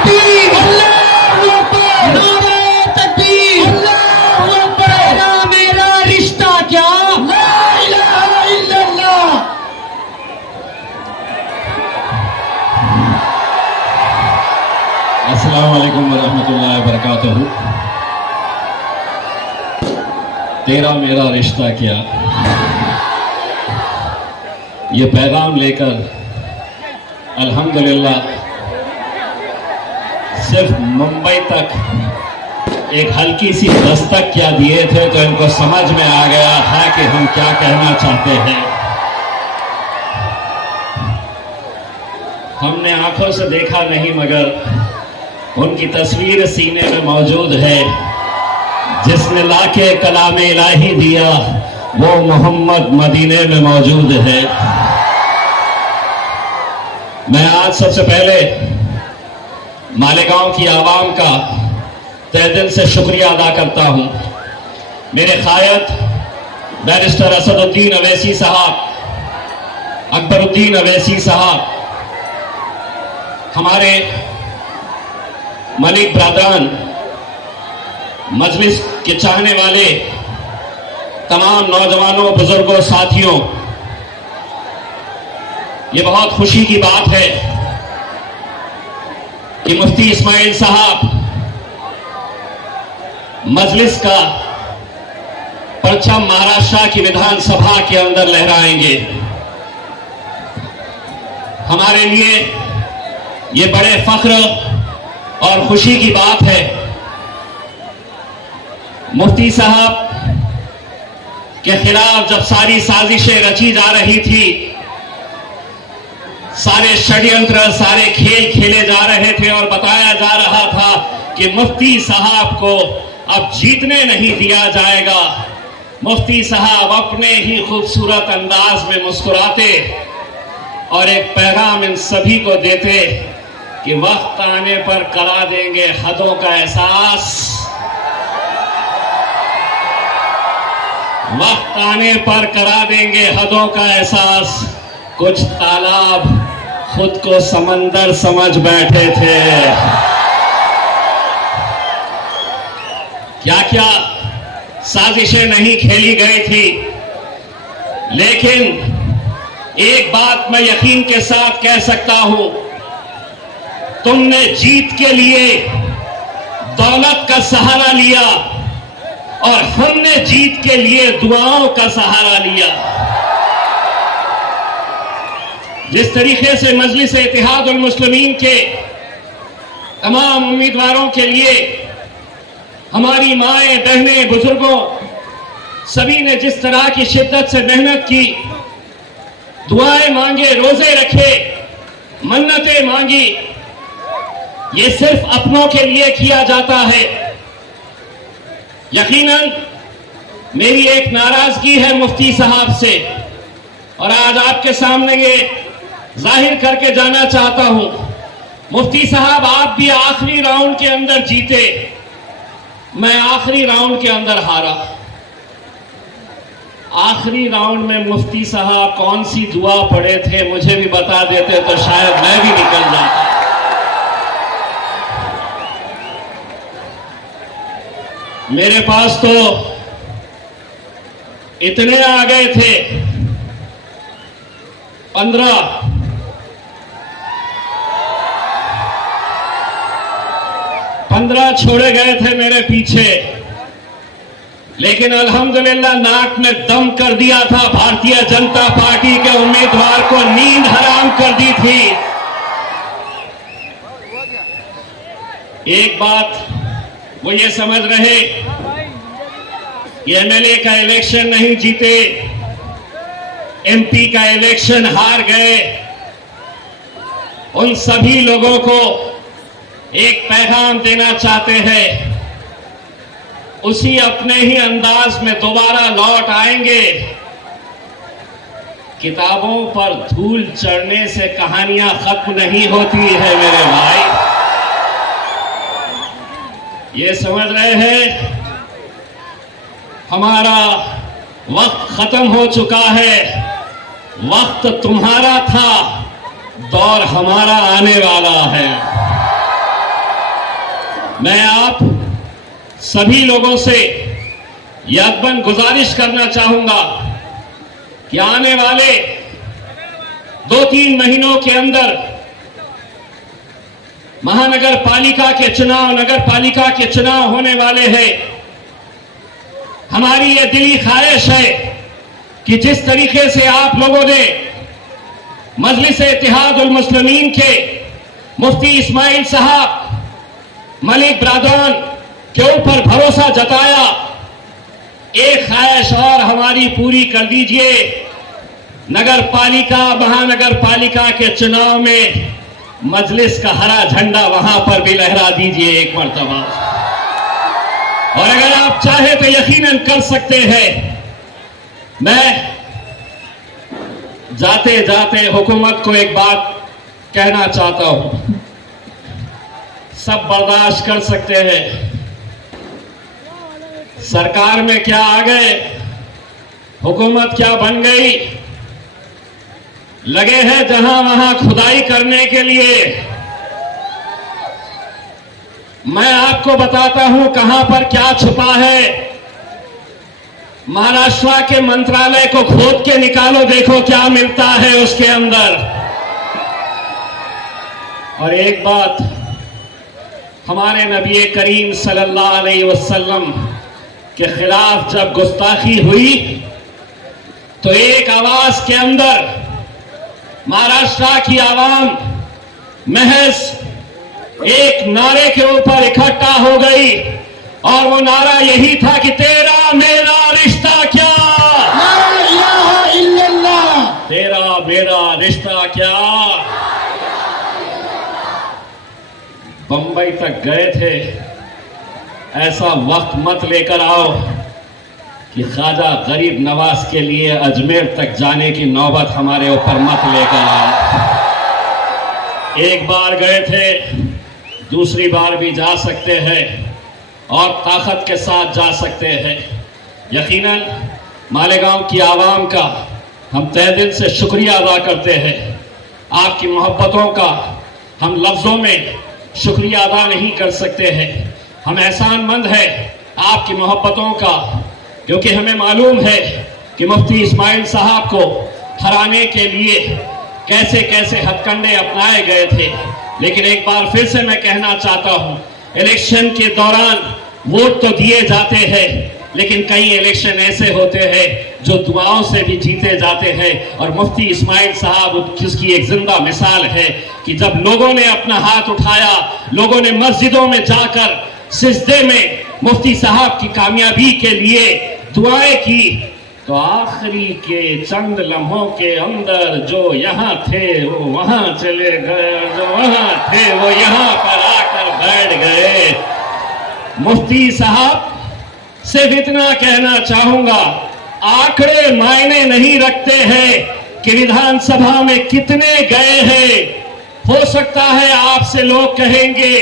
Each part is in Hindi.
तकबीर, अल्लाहू अकबर, नारे तकबीर, अल्लाहू अकबर। तेरा मेरा रिश्ता क्या, ला इलाहा इल्लल्लाह। अस्सलाम वालेकुम वरहमतुल्लाहि वबरकातुहू। तेरा मेरा रिश्ता क्या, ये पैगाम लेकर अल्हम्दुलिल्लाह सिर्फ मुंबई तक एक हल्की सी दस्तक क्या दिए थे तो इनको समझ में आ गया था कि हम क्या कहना चाहते हैं। हमने आंखों से देखा नहीं मगर उनकी तस्वीर सीने में मौजूद है। जिसने लाके कलाम इलाही दिया वो मोहम्मद मदीने में मौजूद है। मैं आज सबसे पहले मालेगांव की आवाम का तहे दिल से शुक्रिया अदा करता हूं। मेरे कायद बैरिस्टर असदुद्दीन अवैसी साहब, अकबरुद्दीन अवैसी साहब, हमारे मलिक ब्रादरान, मजलिस के चाहने वाले तमाम नौजवानों, बुजुर्गों, साथियों, ये बहुत खुशी की बात है कि मुफ्ती इस्माइल साहब मजलिस का परचम महाराष्ट्र की विधानसभा के अंदर लहराएंगे। हमारे लिए ये बड़े फख्र और खुशी की बात है। मुफ्ती साहब के खिलाफ जब सारी साजिशें रची जा रही थी, सारे षड्यंत्र, सारे खेल खेले जा रहे थे और बताया जा रहा था कि मुफ्ती साहब को अब जीतने नहीं दिया जाएगा। मुफ्ती साहब अपने ही खूबसूरत अंदाज में मुस्कुराते और एक पैगाम इन सभी को देते कि वक्त आने पर करा देंगे हदों का एहसास, वक्त आने पर करा देंगे हदों का एहसास। कुछ तालाब खुद को समंदर समझ बैठे थे। क्या क्या साजिशें नहीं खेली गई थी, लेकिन एक बात मैं यकीन के साथ कह सकता हूं, तुमने जीत के लिए दौलत का सहारा लिया और हमने जीत के लिए दुआओं का सहारा लिया। जिस तरीके से मजलिस इत्तेहादुल मुस्लिमीन के तमाम उम्मीदवारों के लिए हमारी माएं, बहनें, बुजुर्गों सभी ने जिस तरह की शिद्दत से मेहनत की, दुआएं मांगे, रोजे रखे, मन्नतें मांगी, ये सिर्फ अपनों के लिए किया जाता है। यकीनन मेरी एक नाराजगी है मुफ्ती साहब से और आज आपके सामने ये जाहिर करके जाना चाहता हूं। मुफ्ती साहब, आप भी आखिरी राउंड के अंदर जीते, मैं आखिरी राउंड के अंदर हारा। आखिरी राउंड में मुफ्ती साहब कौन सी दुआ पढ़े थे मुझे भी बता देते तो शायद मैं भी निकल जाता। मेरे पास तो इतने आ गए थे, 15 छोड़े गए थे मेरे पीछे, लेकिन अल्हम्दुलिल्लाह नाक में दम कर दिया था। भारतीय जनता पार्टी के उम्मीदवार को नींद हराम कर दी थी। एक बात वो ये समझ रहे कि एमएलए का इलेक्शन नहीं जीते, एमपी का इलेक्शन हार गए। उन सभी लोगों को एक पैगाम देना चाहते हैं, उसी अपने ही अंदाज में दोबारा लौट आएंगे। किताबों पर धूल चढ़ने से कहानियां खत्म नहीं होती है मेरे भाई। ये समझ रहे हैं हमारा वक्त खत्म हो चुका है, वक्त तुम्हारा था, दौर हमारा आने वाला है। मैं आप सभी लोगों से यकबन गुजारिश करना चाहूंगा कि आने वाले 2-3 महीनों के अंदर महानगर पालिका के चुनाव, नगर पालिका के चुनाव होने वाले हैं। हमारी ये दिली ख्वाहिश है कि जिस तरीके से आप लोगों ने मजलिस इत्तेहादुल मुस्लिमीन के मुफ्ती इस्माइल साहब मलिक ब्रादौन के ऊपर भरोसा जताया, एक ख्वाहिश और हमारी पूरी कर दीजिए। नगर पालिका, महानगर पालिका के चुनाव में मजलिस का हरा झंडा वहां पर भी लहरा दीजिए एक मर्तबा। और अगर आप चाहे तो यकीनन कर सकते हैं। मैं जाते जाते हुकूमत को एक बात कहना चाहता हूं, सब बर्दाश्त कर सकते हैं, सरकार में क्या आ गए, हुकूमत क्या बन गई, लगे हैं जहां वहां खुदाई करने के लिए। मैं आपको बताता हूं कहां पर क्या छुपा है। महाराष्ट्र के मंत्रालय को खोद के निकालो, देखो क्या मिलता है उसके अंदर। और एक बात, हमारे नबी करीम सल्लल्लाहु अलैहि वसल्लम के खिलाफ जब गुस्ताखी हुई तो एक आवाज के अंदर महाराष्ट्र की आवाम महज एक नारे के ऊपर इकट्ठा हो गई और वो नारा यही था कि तेरा मेरा रिश्ता क्या, ला इलाहा इल्लल्लाह। तेरा मेरा रिश्ता क्या। बंबई तक गए थे, ऐसा वक्त मत लेकर आओ कि ख्वाजा गरीब नवाज के लिए अजमेर तक जाने की नौबत हमारे ऊपर मत लेकर आओ। एक बार गए थे, दूसरी बार भी जा सकते हैं और ताकत के साथ जा सकते हैं। यकीनन मालेगांव की आवाम का हम तहे दिल से शुक्रिया अदा करते हैं। आपकी मोहब्बतों का हम लफ्ज़ों में शुक्रिया अदा नहीं कर सकते हैं। हम एहसानमंद हैं आपकी मोहब्बतों का, क्योंकि हमें मालूम है कि मुफ्ती इस्माइल साहब को हराने के लिए कैसे कैसे हथकंडे अपनाए गए थे। लेकिन एक बार फिर से मैं कहना चाहता हूं, इलेक्शन के दौरान वोट तो दिए जाते हैं, लेकिन कई इलेक्शन ऐसे होते हैं जो दुआओं से भी जीते जाते हैं। और मुफ्ती इस्माइल साहब जिसकी एक जिंदा मिसाल है कि जब लोगों ने अपना हाथ उठाया, लोगों ने मस्जिदों में जाकर सिजदे में मुफ्ती साहब की कामयाबी के लिए दुआएं की, तो आखिरी के चंद लम्हों के अंदर जो यहाँ थे वो वहां चले गए, जो वहां थे वो यहाँ पर आकर बैठ गए। मुफ्ती साहब सिर्फ इतना कहना चाहूंगा, आंकड़े मायने नहीं रखते हैं कि विधानसभा में कितने गए हैं। हो सकता है आपसे लोग कहेंगे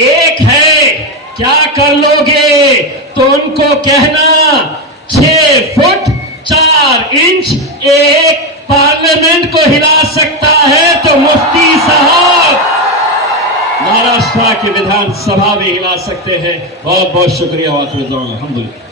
एक है, क्या कर लोगे, तो उनको कहना 6 फुट 4 इंच एक पार्लियामेंट को हिला सकता है तो मुफ्ती साहब महाराष्ट्र की विधानसभा भी हिला सकते हैं। बहुत बहुत शुक्रिया। अल्हम्दुलिल्लाह।